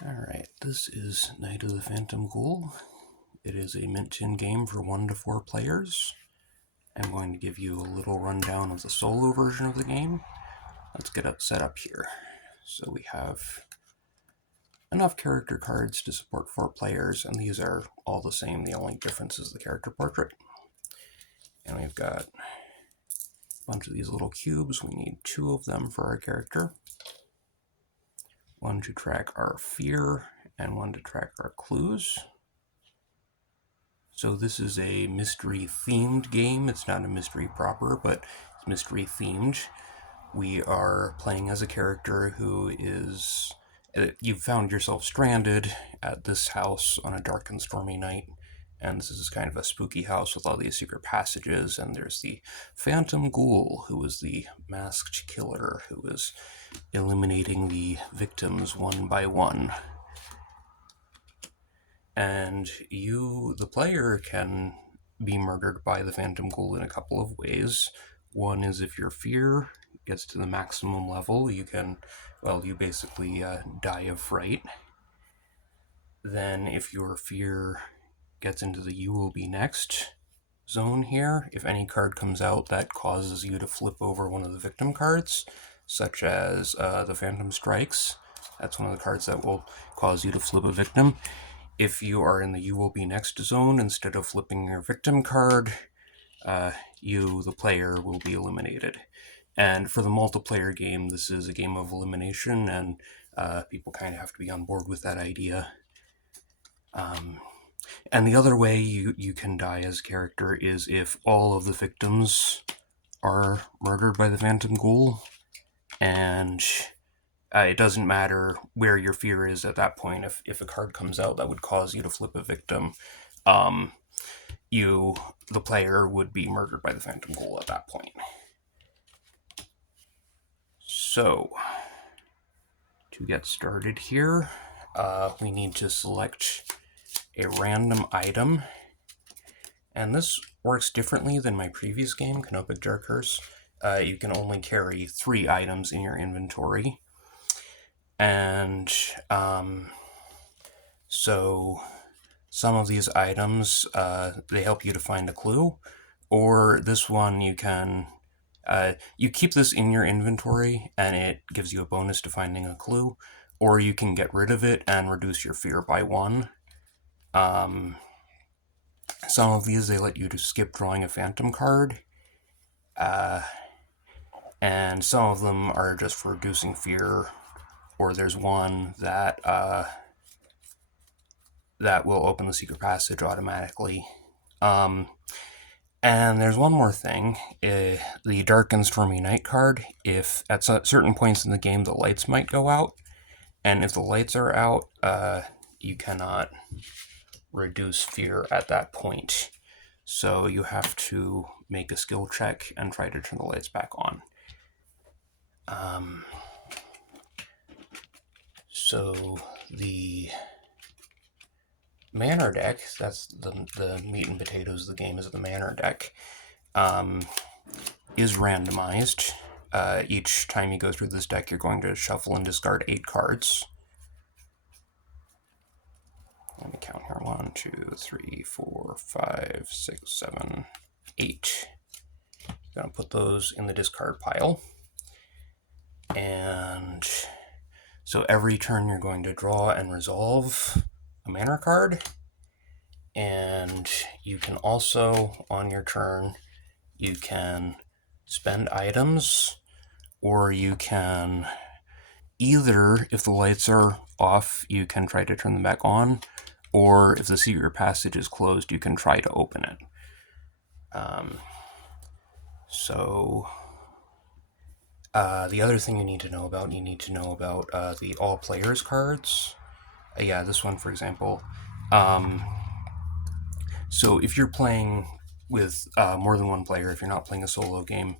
Alright, this is Night of the Phantom Ghoul. It is a mint tin game for 1 to 4 players. I'm going to give you a little rundown of the solo version of the game. Let's get it set up here. So we have enough character cards to support 4 players, and these are all the same. The only difference is the character portrait. And we've got a bunch of these little cubes. We need 2 of them for our character. 1 to track our fear, and 1 to track our clues. So this is a mystery-themed game. It's not a mystery proper, but it's mystery-themed. We are playing as a character who is... You've found yourself stranded at this house on a dark and stormy night, and this is kind of a spooky house with all these secret passages, and there's the Phantom Ghoul, who is the masked killer, who is eliminating the victims one by one. And you, the player, can be murdered by the Phantom Ghoul in a couple of ways. One is if your fear gets to the maximum level, you basically die of fright. Then if your fear gets into the you will be next zone here, if any card comes out that causes you to flip over one of the victim cards, such as the Phantom Strikes, that's one of the cards that will cause you to flip a victim. If you are in the you will be next zone, instead of flipping your victim card, you, the player, will be eliminated. And for the multiplayer game, this is a game of elimination, and people kind of have to be on board with that idea. And the other way you can die as a character is if all of the victims are murdered by the Phantom Ghoul, and it doesn't matter where your fear is at that point. If a card comes out that would cause you to flip a victim, you, the player, would be murdered by the Phantom Ghoul at that point. So, to get started here, we need to select a random item. And this works differently than my previous game, Canopic Dark Curse. You can only carry 3 items in your inventory. And so some of these items, they help you to find a clue, or this one you can, you keep this in your inventory and it gives you a bonus to finding a clue, or you can get rid of it and reduce your fear by 1. Some of these, they let you to skip drawing a phantom card, and some of them are just for reducing fear, or there's one that that will open the secret passage automatically. And there's one more thing, the Dark and Stormy Night card. If at certain points in the game the lights might go out, and if the lights are out, you cannot reduce fear at that point. So you have to make a skill check and try to turn the lights back on. So the Manor deck, that's the meat and potatoes of the game, is the Manor deck, is randomized. Each time you go through this deck, you're going to shuffle and discard 8 cards. Let me count here. 1, 2, 3, 4, 5, 6, 7, 8. I'm going to put those in the discard pile. And so every turn you're going to draw and resolve a mana card. And you can also, on your turn, you can spend items, or you can either, if the lights are off, you can try to turn them back on, or if the secret passage is closed, you can try to open it. The other thing you need to know about the all players cards. This one, for example. So if you're playing with more than one player, if you're not playing a solo game,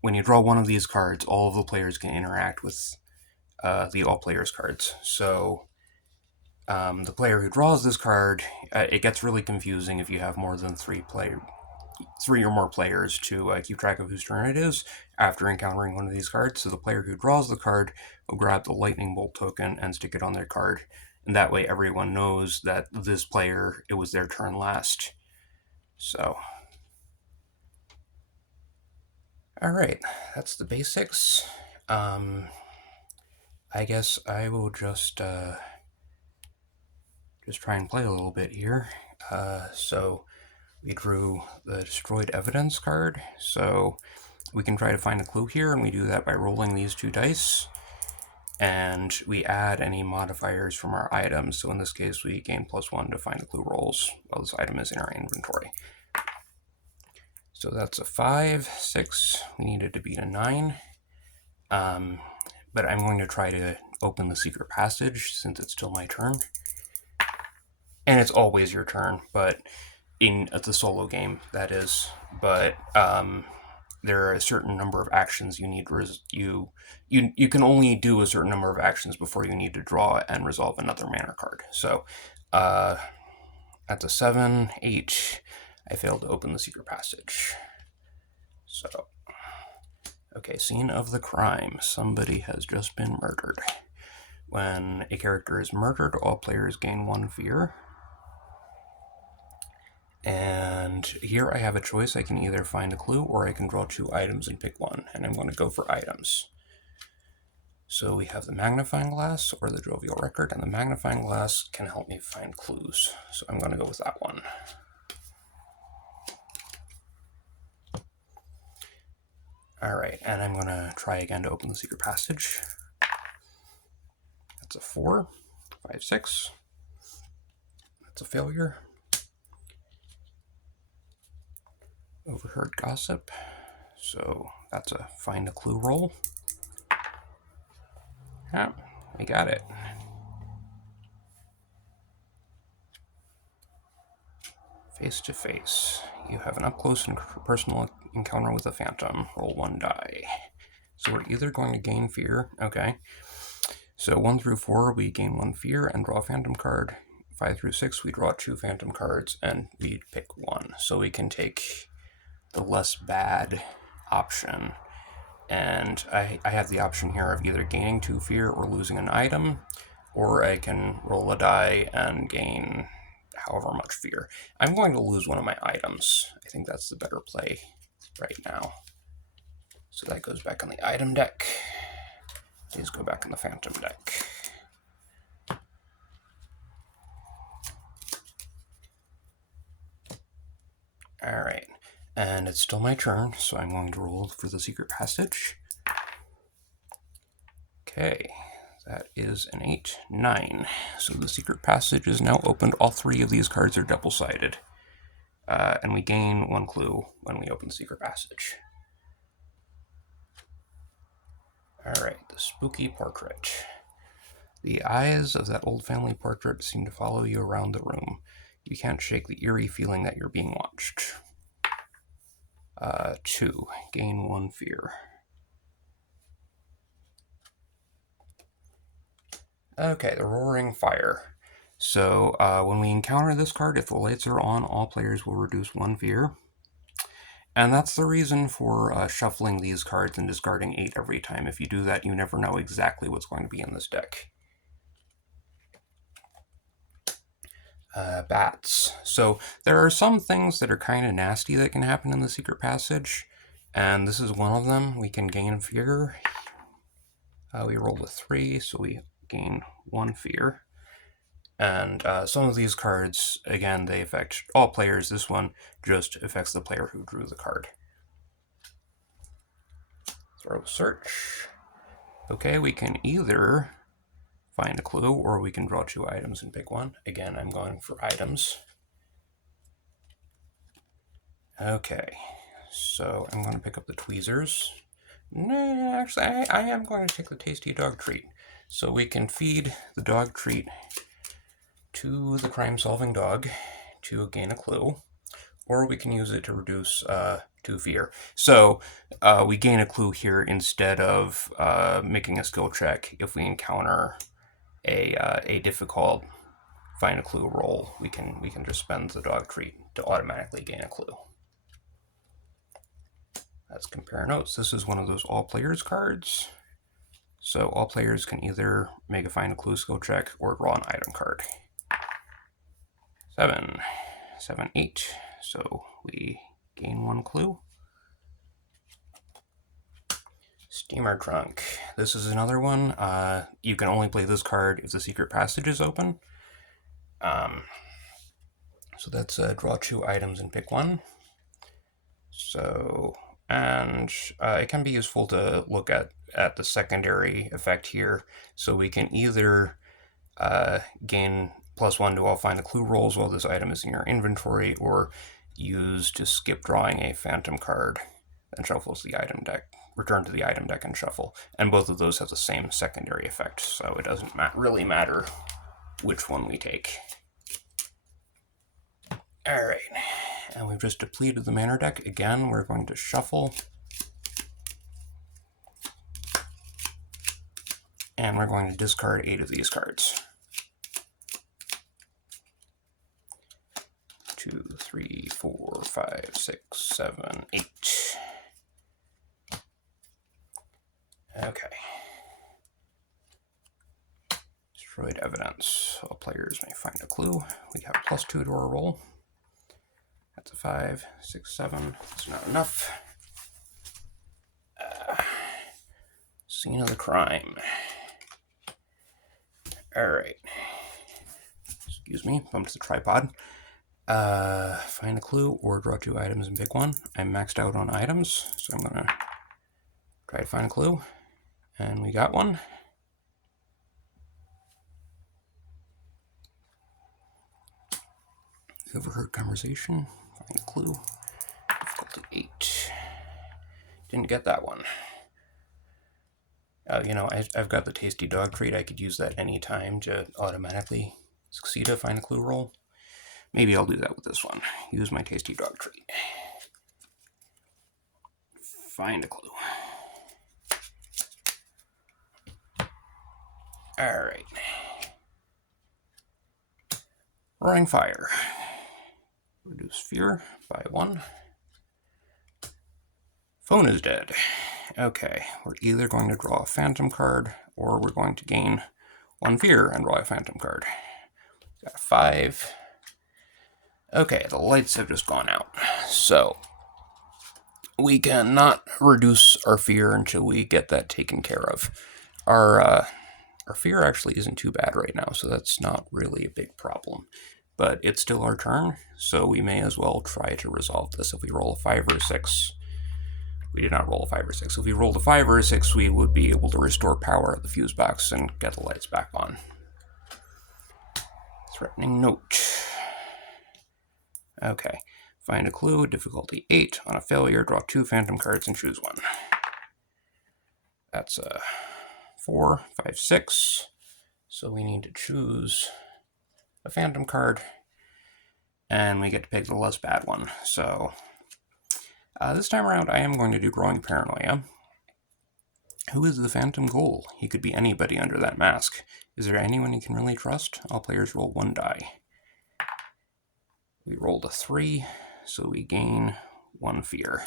when you draw one of these cards, all of the players can interact with the all players cards. So the player who draws this card, it gets really confusing if you have more than 3 players. 3 or more players to keep track of whose turn it is after encountering one of these cards. So the player who draws the card will grab the lightning bolt token and stick it on their card. And that way everyone knows that this player, it was their turn last. So, all right, that's the basics. I guess I will just try and play a little bit here. So we drew the destroyed evidence card. So we can try to find a clue here, and we do that by rolling these 2 dice. And we add any modifiers from our items. So in this case, we gain +1 to find the clue rolls while this item is in our inventory. So that's a 5, 6. We needed to beat a 9. But I'm going to try to open the secret passage since it's still my turn. And it's always your turn, but it's a solo game, that is. But there are a certain number of actions you need. You can only do a certain number of actions before you need to draw and resolve another mana card. So that's a 7, 8. I failed to open the secret passage. So, okay, scene of the crime. Somebody has just been murdered. When a character is murdered, all players gain 1 fear. And here I have a choice. I can either find a clue or I can draw 2 items and pick one. And I'm going to go for items. So we have the magnifying glass or the jovial record, and the magnifying glass can help me find clues. So I'm going to go with that one. All right, and I'm going to try again to open the secret passage. That's a 4, 5, 6. That's a failure. Overheard gossip. So that's a find a clue roll. Yeah, I got it. Face to face. You have an up-close and personal encounter with a phantom. Roll 1 die. So we're either going to gain fear. Okay. So 1 through 4, we gain 1 fear and draw a phantom card. 5 through 6, we draw 2 phantom cards and we pick 1. So we can take the less bad option. And I have the option here of either gaining 2 fear or losing an item, or I can roll a die and gain however much fear. I'm going to lose one of my items. I think that's the better play right now. So that goes back on the item deck. These go back on the phantom deck. All right, and it's still my turn, so I'm going to roll for the secret passage. Okay, that is an 8, 9. So the secret passage is now opened. All 3 of these cards are double-sided. And we gain 1 clue when we open the secret passage. All right, the spooky portrait. The eyes of that old family portrait seem to follow you around the room. You can't shake the eerie feeling that you're being watched. 2, gain 1 fear. Okay, the roaring fire. So when we encounter this card, if the lights are on, all players will reduce 1 fear. And that's the reason for shuffling these cards and discarding 8 every time. If you do that, you never know exactly what's going to be in this deck. Bats. So there are some things that are kind of nasty that can happen in the secret passage, and this is one of them. We can gain fear. We rolled a 3, so we gain 1 fear. And some of these cards, again, they affect all players. This one just affects the player who drew the card. Throw search. Okay, we can either find a clue or we can draw 2 items and pick one. Again, I'm going for items. Okay, so I'm going to pick up the tweezers. No, actually, I am going to take the tasty dog treat. So we can feed the dog treat to the crime-solving dog to gain a clue, or we can use it to reduce 2 fear. So we gain a clue here instead of making a skill check. If we encounter a difficult find a clue roll, we can just spend the dog treat to automatically gain a clue. Let's compare notes. This is one of those all players cards. So all players can either make a find a clue skill check or draw an item card. 7, 7, 8. So we gain 1 clue. Steamer Trunk. This is another one. You can only play this card if the secret passage is open. So that's draw 2 items and pick 1. So, and it can be useful to look at the secondary effect here. So we can either gain +1 to all find the clue rolls while this item is in your inventory, or use to skip drawing a phantom card, then shuffles the item deck, return to the item deck and shuffle. And both of those have the same secondary effect, so it doesn't really matter which one we take. Alright, and we've just depleted the mana deck. Again, we're going to shuffle. And we're going to discard 8 of these cards. 2, 3, 4, 5, 6, 7, 8. Okay. Destroyed evidence. All players may find a clue. We have +2 to our roll. That's a 5, 6, 7. That's not enough. Scene of the crime. Alright. Excuse me, bumped the tripod. Find a clue or draw 2 items and pick 1. I'm maxed out on items, so I'm gonna try to find a clue. And we got one. Overheard conversation. Find a clue. Difficulty 8. Didn't get that one. You know, I've got the tasty dog treat. I could use that anytime to automatically succeed a find a clue roll. Maybe I'll do that with this one. Use my tasty dog treat. Find a clue. Alright. Roaring Fire. Reduce fear by 1. Phone is dead. Okay, we're either going to draw a phantom card or we're going to gain 1 fear and draw a phantom card. Got a 5. Okay, the lights have just gone out. So we cannot reduce our fear until we get that taken care of. Our fear actually isn't too bad right now, so that's not really a big problem. But it's still our turn, so we may as well try to resolve this. If we roll a 5 or a 6, we did not roll a 5 or 6. If we rolled a 5 or a 6, we would be able to restore power of the fuse box and get the lights back on. Threatening note. Okay. Find a clue, difficulty 8. On a failure, draw 2 phantom cards and choose 1. That's a 4, 5, 6. So we need to choose a phantom card, and we get to pick the less bad one. So this time around, I am going to do Growing Paranoia. Who is the Phantom Ghoul? He could be anybody under that mask. Is there anyone you can really trust? All players roll 1 die. We rolled a 3, so we gain 1 fear.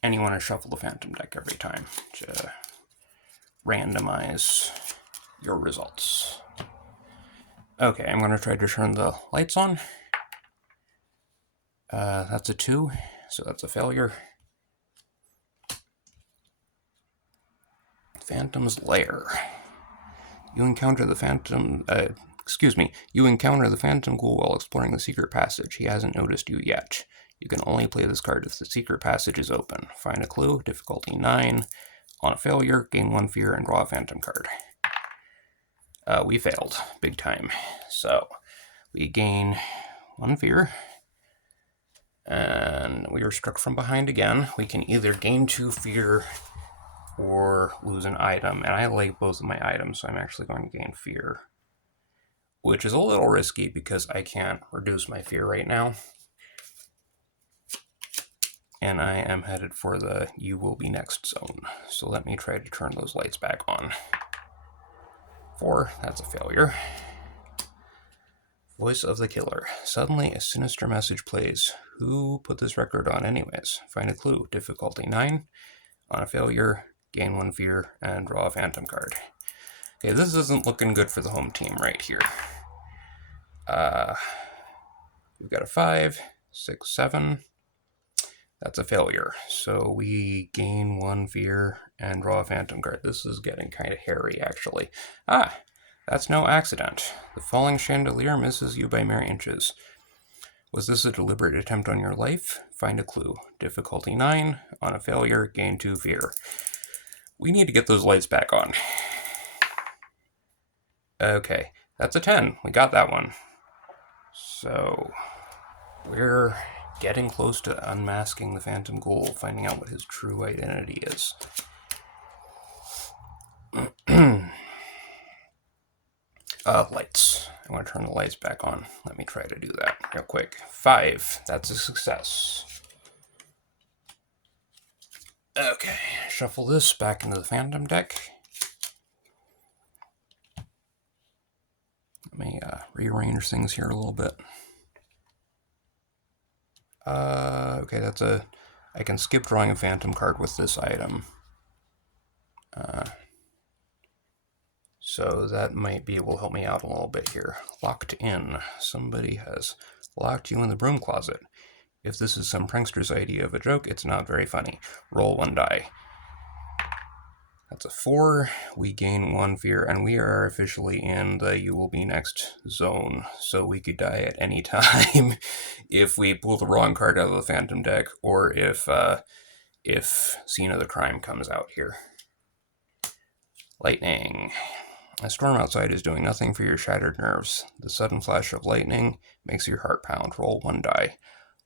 And you want to shuffle the Phantom deck every time to randomize your results. Okay, I'm going to try to turn the lights on. That's a 2, so that's a failure. Phantom's Lair. You encounter the Phantom Ghoul while exploring the secret passage. He hasn't noticed you yet. You can only play this card if the secret passage is open. Find a clue, difficulty 9. On a failure, gain 1 fear and draw a phantom card. We failed, big time. So, we gain 1 fear. And we are struck from behind again. We can either gain 2 fear or lose an item. And I like both of my items, so I'm actually going to gain fear. Which is a little risky because I can't reduce my fear right now. And I am headed for the You Will Be Next zone. So let me try to turn those lights back on. 4, that's a failure. Voice of the killer. Suddenly, a sinister message plays. Who put this record on anyways? Find a clue. Difficulty 9. On a failure, gain 1 fear, and draw a phantom card. Okay, this isn't looking good for the home team right here. We've got a 5, 6, 7. That's a failure. So we gain 1 fear and draw a phantom card. This is getting kind of hairy, actually. That's no accident. The falling chandelier misses you by mere inches. Was this a deliberate attempt on your life? Find a clue. Difficulty 9. On a failure, gain 2 fear. We need to get those lights back on. Okay, that's a 10. We got that one. So, we're getting close to unmasking the Phantom Ghoul, finding out what his true identity is. Lights. I want to turn the lights back on. Let me try to do that real quick. 5. That's a success. Okay, shuffle this back into the Phantom deck. Let me rearrange things here a little bit. Okay, that's a... I can skip drawing a Phantom card with this item. So that might be able to help me out a little bit here. Locked in. Somebody has locked you in the broom closet. If this is some prankster's idea of a joke, it's not very funny. Roll 1 die. That's a 4. We gain 1 fear, and we are officially in the you will be next zone. So we could die at any time if we pull the wrong card out of the Phantom deck, or if Scene of the Crime comes out here. Lightning. A storm outside is doing nothing for your shattered nerves. The sudden flash of lightning makes your heart pound. Roll 1 die.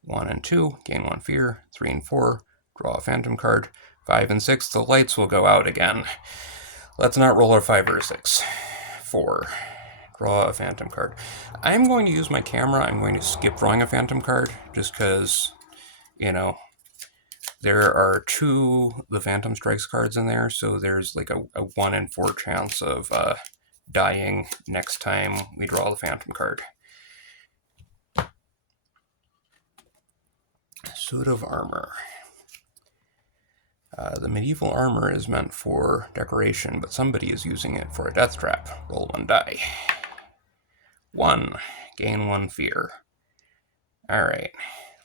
1 and 2, gain 1 fear. 3 and 4, draw a Phantom card. 5 and 6, the lights will go out again. Let's not roll a 5 or a 6. 4, draw a Phantom card. I'm going to use my camera. I'm going to skip drawing a Phantom card just because, you know, there are 2 the Phantom Strikes cards in there, so there's like a 1 in 4 chance of dying next time we draw the Phantom card. Suit of armor. The medieval armor is meant for decoration, but somebody is using it for a death trap. Roll 1 die. 1. Gain 1 fear. Alright.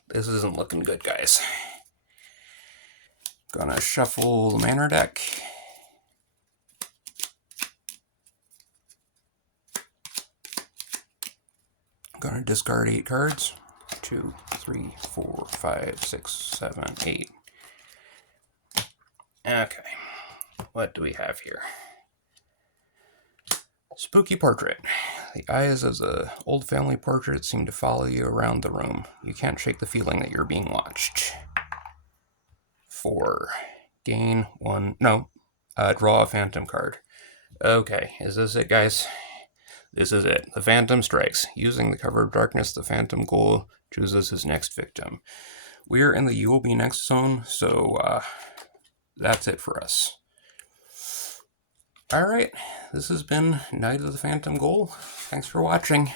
This isn't looking good, guys. Gonna shuffle the manor deck. Gonna discard 8 cards. 2, 3, 4, 5, 6, 7, 8. Okay. What do we have here? Spooky portrait. The eyes of the old family portrait seem to follow you around the room. You can't shake the feeling that you're being watched. 4. Gain 1. No. Draw a Phantom card. Okay, is this it, guys? This is it. The Phantom strikes. Using the cover of darkness, the Phantom Ghoul chooses his next victim. We're in the you will be next zone, so that's it for us. Alright, this has been Night of the Phantom Ghoul. Thanks for watching.